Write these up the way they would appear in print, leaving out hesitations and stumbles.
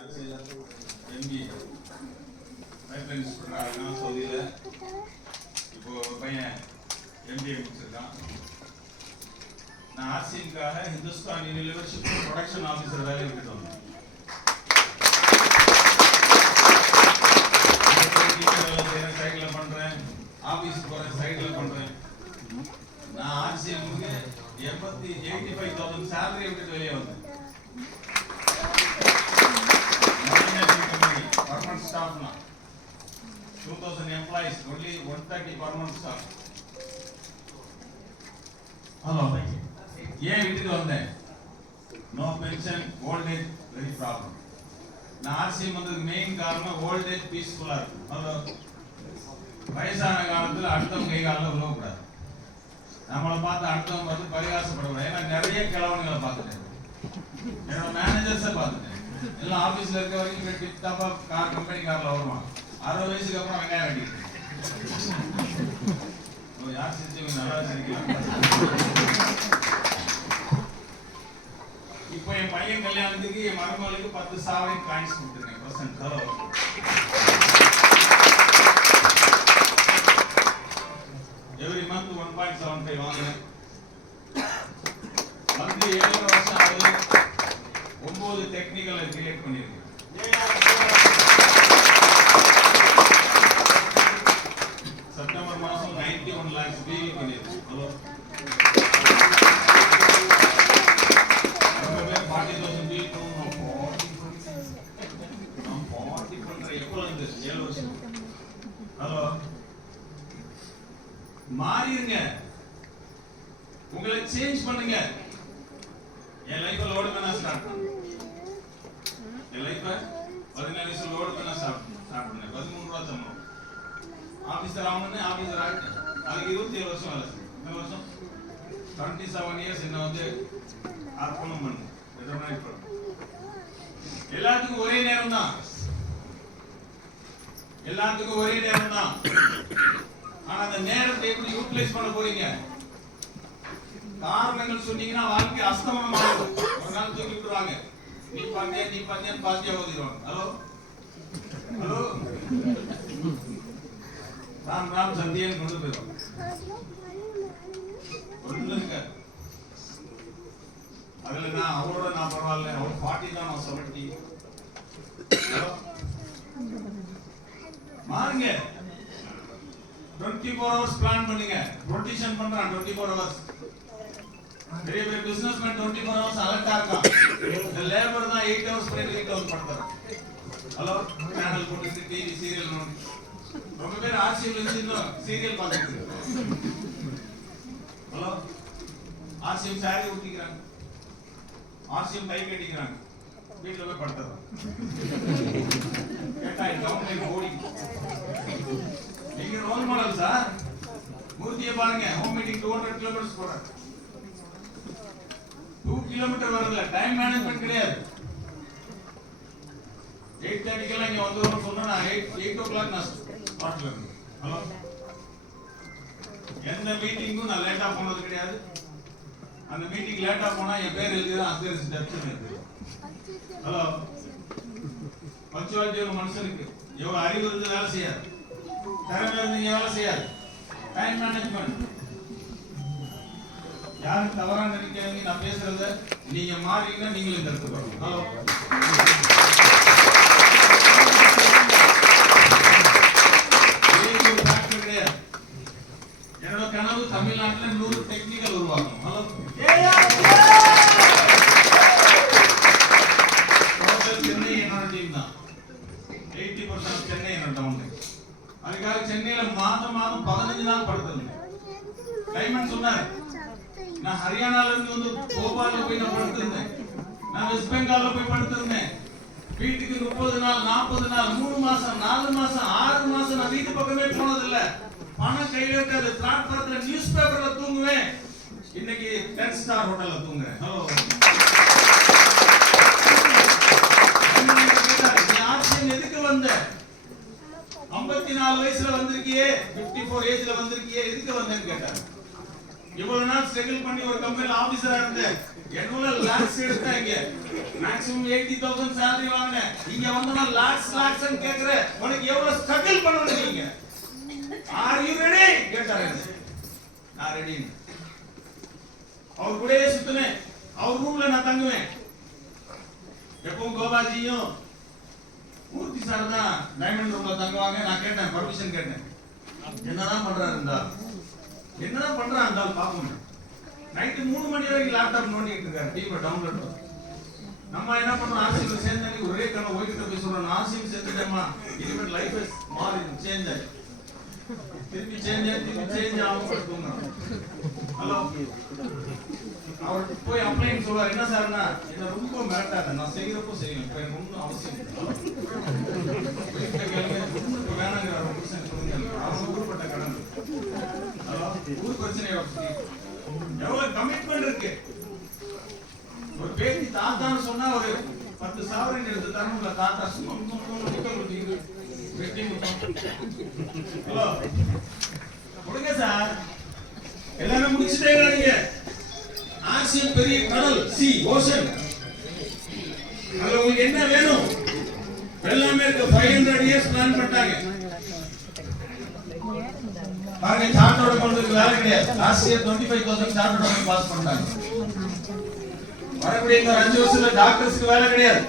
MP pipeline சொல்றாங்க சவுதியில் இப்போ பையன் எம்பிஏ முடிச்சிருக்கான். நான் ஆர்சிஎம்காக ஹிந்துஸ்தான் யூனிவர்ஸ் ப்ரொடக்ஷன் ஆஃபீஸர் வேலையை விட்டுட்டு வந்தேன். சைடில் பண்றேன், ஆபீஸ் போறேன், சைடில் பண்றேன். நான் ஆர்சிஎம்க்கு 85,000 சேலரி விட்டுட்டு வெளியே வந்தேன். Permanent staff now. 2,000 employees, only 130 permanent staff. Hello. ஏன் வீட்டுக்கு வந்தேன்? No pension, old age very problem. நான் ஆர்சிஎம் வந்ததுக்கு மெயின் காரணம் old age பீஸ்ஃபுல்லா இருக்கு. ஹலோ. வயசான காலத்துல அடுத்தவங்க கை காலில் விழக்கூடாது. நம்மளை பார்த்து அடுத்தவங்க பார்த்து பரிகாசப்படக்கூடாது. ஏன்னா நிறைய கிழவனுங்களை பார்த்துட்டேன், என்னோட மேனேஜர்ஸை பார்த்துட்டேன். எல்லாம் ஆபீஸ்ல இருக்க வரைக்கும் டிப் டாப்பா கார் கம்பெனி கார்ல வருவான். 60 வயசுக்கு அப்புறம் வெங்காயம் வெட்டிட்டு யார் சிரிச்சவங்க நல்லா சிரிக்கலாம். இப்போ என் பையன் கல்யாணத்துக்கு என் மருமகளுக்கு 10 சாவடி காயின்ஸ் கொடுத்துருக்கேன் பிரசன்ட். எவ்ரி மந்த் 1.75 வாங்குறேன். வந்து 7 வருஷம் ஆகுது. 9 டெக்னிக்கல் கிரியேட் பண்ணிருக்கேன். செப்டம்பர் மாசம் 91 lakhs பிவி பண்ணிருக்கேன். ஹலோ. நம்ம பேர் 40,000 பிவி பண்ணோம். 40 பண்ற எப்போ இருந்து 7 வருஷம். ஹலோ. மாறிடுங்க, உங்களை சேஞ்ச் பண்ணுங்க. என் லைஃப்ல லோடு பண்ண ஸ்டார்ட் பண்ணேன். என் லைஃப்ல 14 வயசுல லோடு பண்ண ஸ்டார்ட் பண்ணேன். 13 ரூபா சம்பளம். ஆபீசர் ஆகணும்னு ஆபீசர் ஆகிட்டேன். அதுக்கு 27 வருஷம் வேலை செஞ்சேன். இந்த வருஷம் 27 இயர்ஸ் என்ன வந்து அர்ப்பணம் பண்ணேன். எல்லாத்துக்கும் ஒரே நேரம் தான், எல்லாத்துக்கும் ஒரே நேரம் தான். ஆனா அந்த நேரத்தை எப்படி யூட்டிலைஸ் பண்ண போறீங்க? காரணங்கள் சொன்னீங்கன்னா வாழ்க்கை அஸ்தமனம் ஆகும். ஒரு நாள் தூக்கி விட்டுருவாங்க. நீ பாத்தியான்னு பாத்தியா ஓதிடுவாங்க. ஹலோ ஹலோ ராம் சந்தியன் கொண்டு போயிடுவாங்க. ஒண்ணு இருக்க அதுல நான் அவரோட நான் பரவாயில்ல, அவர் 40 தான், நான் 70. மாறுங்க. 24 hours பிளான் பண்ணுங்க. ரொட்டேஷன் பண்றான் 24 hours. பெரிய பெரிய பிசினஸ்மேன் 24 hours அலர்ட்டா இருக்கான். இந்த லேபர் தான் 8 hours பண்ணிட்டு வீட்டுல வந்து படுத்துறான். ஹலோ. சேனல் போட்டு டிவி சீரியல் நோண்டி ரொம்ப பேர் ஆர்சிஎம் இருந்து சீரியல் பார்த்துட்டு. ஹலோ. ஆர்சிஎம் சாரி ஊத்திக்கிறாங்க, ஆர்சிஎம் கை கட்டிக்கிறாங்க, வீட்டுல போய் படுத்துறான். கேட்டா கவர்மெண்ட் ஓடி நீங்க ரோல் மாடல் சார். மூர்த்தியை பாருங்க, ஹோம் மீட்டிங் 200 கிலோமீட்டர்ஸ் போறாரு. 2 கிலோமீட்டர் வரல. டைம் மேனேஜ்மெண்ட் கிடையாது. 8:30 இங்க வந்துரும் சொன்னா நான் 8 o'clock நான் ஸ்பாட்ல இருக்கேன். ஹலோ. எந்த மீட்டிங்கும் நான் லேட்டா போனது கிடையாது. அந்த மீட்டிங் லேட்டா போனா என் பேர் எழுதிதான் அசேர்ஸ் டெப்த்னு இருக்கு. ஹலோ. பஞ்சுவாலிட்டி ஒரு மனுஷனுக்கு எவ்வளவு அறிவு இருந்து வேலை செய்யாது, திறமை இருந்து வேலை செய்யாது. Time management. யாரும் தவறா நினைக்காதீங்க. நான் பேசுறத நீங்க மாறீங்கன்னா நீங்களும் கற்றுக்கணும். ஹலோ. என்னோட கனவு தமிழ்நாட்டில் 100 டெக்னிக்கல் உருவாக்கணும். ஹலோ. சென்னை என்னோட டீம் தான். 80% சென்னை என்னோட டவுன். அதுக்காக சென்னையில மாதம் 15 நாள் படுத்திருந்தேன். டைமண்ட் சொன்னார், நான் ஹரியானால இருந்து வந்து போபால்ல போய் நான் படுத்திருந்தேன். நான் வெஸ்ட் பெங்கால்ல போய் படுத்திருந்தேன். வீட்டுக்கு 30 நாள் 40 நாள் 3 மாசம் 4 மாசம் 6 மாசம் நான் வீட்டு பக்கமே போனதில்லை. பணம் கையில இருக்காது. பிளாட்ஃபார்ம்ல நியூஸ் பேப்பர்ல தூங்குவேன். இன்னைக்கு 10 ஸ்டார் ஹோட்டல்ல தூங்குறேன். ஹலோ. ஆர்சிஎம் எதுக்கு வந்த? 54 வயசுல வந்திருக்கியே, 54 ஏஜ்ல வந்திருக்கியே, எதுக்கு வந்தேன்னு கேட்டார். இவ்வளவு நாள் ஸ்ட்ரகிள் பண்ணி ஒரு கம்பெனில ஆபீசரா இருந்தேன். என்னோட லாக்ஸ் எடுத்தாங்க மேக்ஸிமம் 80,000 salary வாங்க இங்க வந்தா லாக்ஸ் கேக்குற உனக்கு எவ்வளவு ஸ்ட்ரகிள் பண்ணணும் நீங்க ஆர் யூ ரெடி கேட்டாரு நான் ரெடி அவர் கூடயே சுத்துனேன் அவர் ரூம்ல நான் தங்குவேன் எப்பவும் கோபாஜியும் மூர்த்தி சார் தான் டைமண்ட் ரூம்ல தங்குவாங்க நான் கேட்டேன் பர்மிஷன் கேட்டேன் என்னதான் பண்றாரு என்னதான் பண்றாங்க பாப்போம் நைட்டு 3 மணி வரைக்கும் லேப்டாப் நோண்டிட்டு இருக்காரு டிவி டவுன்லோட் நம்ம என்ன பண்றோம் ஆர்சிஎம் சேர்ந்து ஒரே கண்ண ஓய்கிட்ட போய் சொல்றோம் ஆர்சிஎம் சேர்ந்துட்டேமா இனிமே லைஃப் இஸ் மாறி சேஞ்ச் ஆயி திருப்பி சேஞ்ச் ஆகும் ஹலோ அவர் போய் அப்ளைன்னு சொல்லுவார் என்ன சார்னா என்ன ரொம்ப மிரட்டாத நான் செய்யறப்போ செய்யணும் இப்ப எனக்கு ஒன்றும் அவசியம் இப்போ வேணாங்கிறார் அவங்க ஊர்பட்ட கடன் ஊர் பிரச்சனை எவ்வளவு கமிட்மெண்ட் இருக்கு ஒரு பேத்தி தாத்தான்னு சொன்னா ஒரு 10 சாவரன் எடுத்து தரணும்ல தாத்தா ஹலோ கொடுங்க சார் எல்லாமே முடிச்சுட்டே நீங்க ஆசியன் பெரிய கடல் சி ஓஷன் அதுல உங்களுக்கு என்ன வேணும் எல்லாமே இருக்கு 500 இயர்ஸ் பிளான் பண்ணிட்டாங்க பாருங்க சார்ட்டோட கொண்டு வேலை கிடையாது லாஸ்ட் இயர் 25,000 சார்ட்டோட பாஸ் பண்ணிட்டாங்க மறுபடியும் இந்த 5 வருஷத்துல டாக்டர்ஸ்க்கு வேலை கிடையாது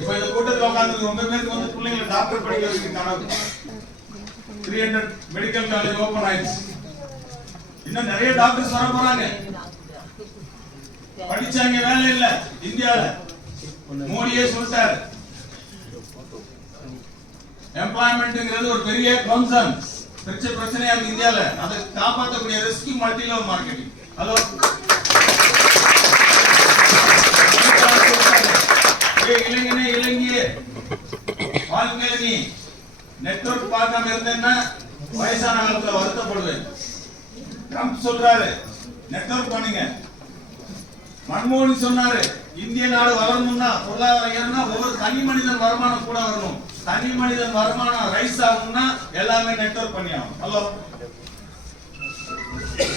இப்போ இந்த கூட்டத்துல உட்கார்ந்து ரொம்ப பேருக்கு வந்து பிள்ளைங்களை டாக்டர் படிக்க வைக்க கனவு 300 மெடிக்கல் காலேஜ் ஓபன் ஆயிடுச்சு இன்னும் நிறைய டாக்டர்ஸ் வர போறாங்க படிச்சாங்க வேலை இல்ல இந்தியால மோடியே சொல்லிட்டாரு எம்ப்ளாய்மெண்ட்ங்கிறது ஒரு பெரிய கன்சர்ன் பிரச்சனையா இருக்கு இந்தியால அதை காப்பாற்றக்கூடிய rescue multi level marketing hello இளைஞ வாழ்க்கையில நீ நெட்வொர்க் பார்க்காம இருந்தேன்னா வயசான காலத்துல வருத்தப்படுவேன் ட்ரம்ப் சொல்றாரு நெட்வொர்க் பண்ணுங்க மன்மோகன் சொன்னாரு இந்திய நாடு வளரணும்னா பொருளாதாரம் ஏறணும்னா ஒவ்வொரு தனி மனிதன் வருமானம் கூட வரணும் தனி மனிதன் வருமானம் ரைஸ் ஆகணும்னா எல்லாமே நெட்வொர்க் பண்ணி ஆகும் ஹலோ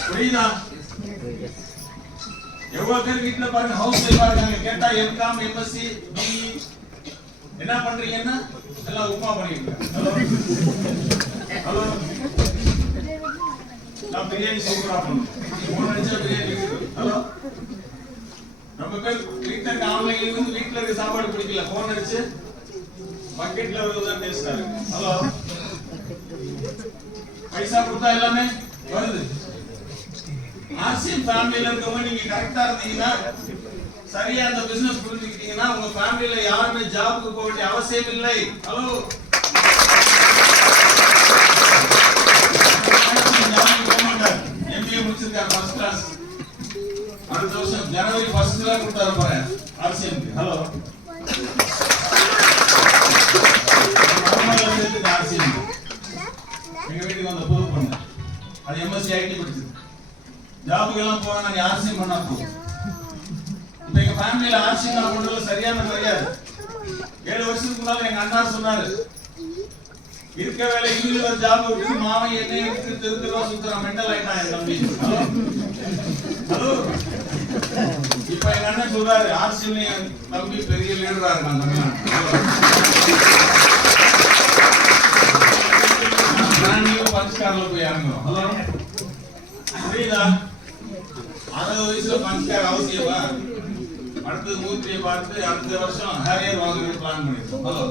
புரியுதா எவ்வளவு பேர் வீட்டுல பாருங்க ஹவுஸ் ஒய்ஃபா இருக்காங்க கேட்டா எம்காம் எம்எஸ்சி பிஇ என்ன பண்றீங்கன்னா எல்லாம் உப்புமா பண்ணிட்டு ஹலோ ஹலோ நான் பிரியாணி சூப்பரா பண்ணுவேன் 3 நிமிஷம் பிரியாணி ஹலோ ரொம்ப பேர் வீட்டுல இருக்க ஆன்லைன்ல இருந்து வீட்டுல இருக்க சாப்பாடு பிடிக்கல போன் அடிச்சு பக்கெட்ல வருதுதான் டேஸ்டா இருக்கு ஹலோ பைசா கொடுத்தா எல்லாமே வருது ஆர்சிஎம் ஃபேமிலில இருக்கவங்க நீங்க கரெக்டா இருந்தீங்கன்னா சரியா அந்த பிசினஸ் புரிஞ்சுக்கிட்டீங்கன்னா உங்க ஃபேமிலில யாருமே ஜாபுக்கு போக வேண்டிய அவசியம் இல்லை ஹலோ எம்பிஏ முடிச்சிருக்காரு ஃபர்ஸ்ட் கிளாஸ் அடுத்த வருஷம் ஜனவரி 1 கொடுத்தாரு பாரு ஆர்சிஎம் ஹலோ ஆர்சிஎம் எங்க வீட்டுக்கு வந்த புது பொண்ணு அது எம்எஸ்சி ஐடி படிச்சது ஜாபுக்கு எல்லாம் போனா நாங்க ஆர்சிஎம் பண்ணா போதும் இப்ப எங்க ஃபேமிலில ஆர்சிஎம் நான் கொண்டு சரியான கிடையாது 7 வருஷத்துக்கு முன்னால எங்க அண்ணா சொன்னாரு இருக்க வேலை இங்கிலீஷ்ல ஜாப் விட்டு மாவன் என்னைய எடுத்து திருத்தவா சுத்தற மெண்டல் ஆயிட்டான் என் தம்பி ஹலோ இப்ப எங்க அண்ணன் சொல்றாரு ஆர்சிஎம் என் தம்பி பெரிய லீடரா இருக்கான் தமிழ்நாடு பஞ்ச்கார்ல போய் இறங்குறோம் ஹலோ புரியுதா 60 வயசுல பஞ்ச்கார் அவசியமா அடுத்த மூர்த்தியை பார்த்து அடுத்த வருஷம் ஹேரியர் வாங்குறது பிளான் பண்ணிருக்கோம் ஹலோ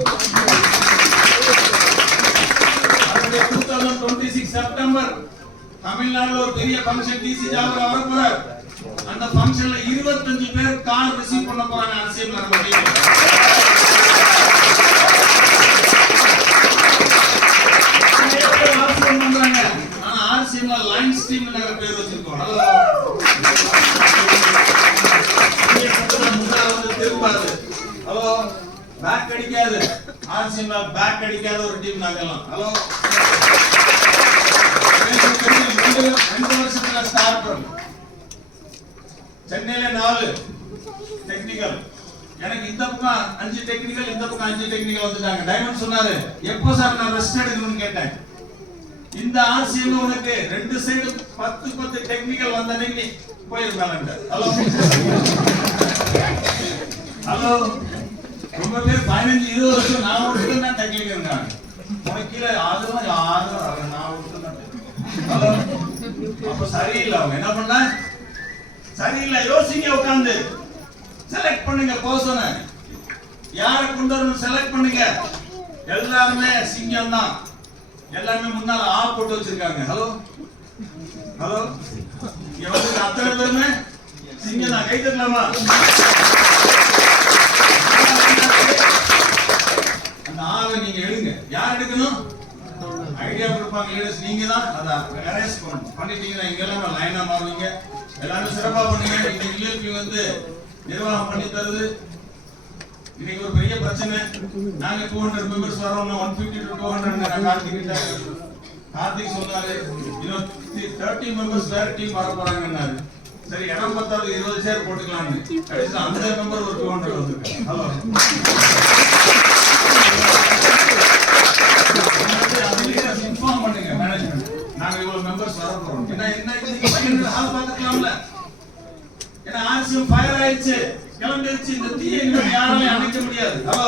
2026 செப்டம்பர் தமிழ்நாடுல ஒரு பெரிய ஃபங்க்ஷன் டிசி ஜாபர் வர போறார் அந்த ஃபங்க்ஷன்ல 25 பேர் கால் ரிசீவ் பண்ண போறாங்க ஆர்சிஎம் பண்றாங்க ஆனா ஆர்சிஎம் லைன் ஸ்ட்ரீம் பேர் வச்சிருக்கோம் ஹலோ பேக் அடிக்காது ஆர்சிஎம் பேக் அடிக்காத ஒரு டீம் நாங்கெல்லாம் ஹலோ 2 வருஷத்துல ஸ்டார்ட் பண்ணோம் சென்னையில 4 டெக்னிக்கல் எனக்கு இந்த பக்கம் 5 டெக்னிக்கல் இந்த பக்கம் 5 டெக்னிக்கல் வந்துட்டாங்க டைமண்ட் சொன்னாரு எப்போ சார் நான் ரெஸ்ட் எடுக்கணும்னு கேட்டேன் இந்த ஆர்சிஎம் உனக்கு 2 சைடு 10 டெக்னிக்கல் வந்த அன்னைக்கு போயிருந்தாங்க. ஹலோ ஹலோ, ரொம்ப பேர் 15-20 வருஷம் நான் விட்டு தான் டெக்னிக் இருக்காங்க. உனக்கு கீழே யாரும் நான் விட்டு தான். ஹலோ, அப்ப சரியில்லை. அவங்க என்ன பண்ண சரியில்லை. யோசிங்க, உட்காந்து செலக்ட் பண்ணுங்க பர்சனை. யாரை கொண்டு வரணும் செலக்ட் பண்ணுங்க. எல்லாருமே சிங்கம் தான். எல்லாமே முன்னால போட்டு வச்சிருக்காங்க. ஹலோ ஹலோ, இங்க வந்து அத்தனை பேருமே சிங்கம் தான். கை தட்டலாமா? அந்த ஆவை நீங்க எடுங்க. யார் எடுக்கணும்? ஐடியா கொடுப்பாங்க லீடர்ஸ். நீங்க தான் அதை அரேஞ்ச் பண்ணணும். பண்ணிட்டீங்கன்னா இங்க எல்லாம் லைனா மாறுவீங்க. எல்லாரும் சிறப்பா பண்ணுங்க. இன்னைக்கு யூஎல்பி வந்து நிர்வாகம் பண்ணி தருது. இன்னைக்கு ஒரு பெரிய பிரச்சனை. நாங்க 200 மெம்பர்ஸ் வரோம், 150 to 200. கார்த்திக் சொன்னாரு, இன்னும் 30 மெம்பர்ஸ் வேற டீம் வர போறாங்கன்னாரு. சரி, இடம் பார்த்தாலும் 20 சேர் போட்டுக்கலாம்னு. கடைசியில் அந்த மெம்பர் ஒரு 200 வந்துருக்கு. ஹலோ, இன்ஃபார்ம் பண்ணுங்க மேனேஜ்மெண்ட், நாங்க இவ்வளவு மெம்பர்ஸ் வர போறோம். என்ன ஹால் பார்த்துக்கலாம்ல. ஏன்னா ஆர்சிஎம் ஃபயர் ஆயிடுச்சு, கிளம்பிடுச்சு. இந்த தீயை யாராலையும் அணைக்க முடியாது. ஹலோ,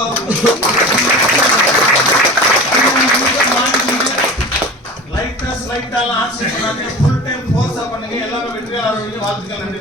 லைட்டா ஆர்சிஎம் பண்ணாங்க. ஃபுல் டைம் ஃபோர்ஸா பண்ணுங்க. எல்லாமே வெற்றியாளர்களுக்கு வாழ்த்துக்கள். நன்றி.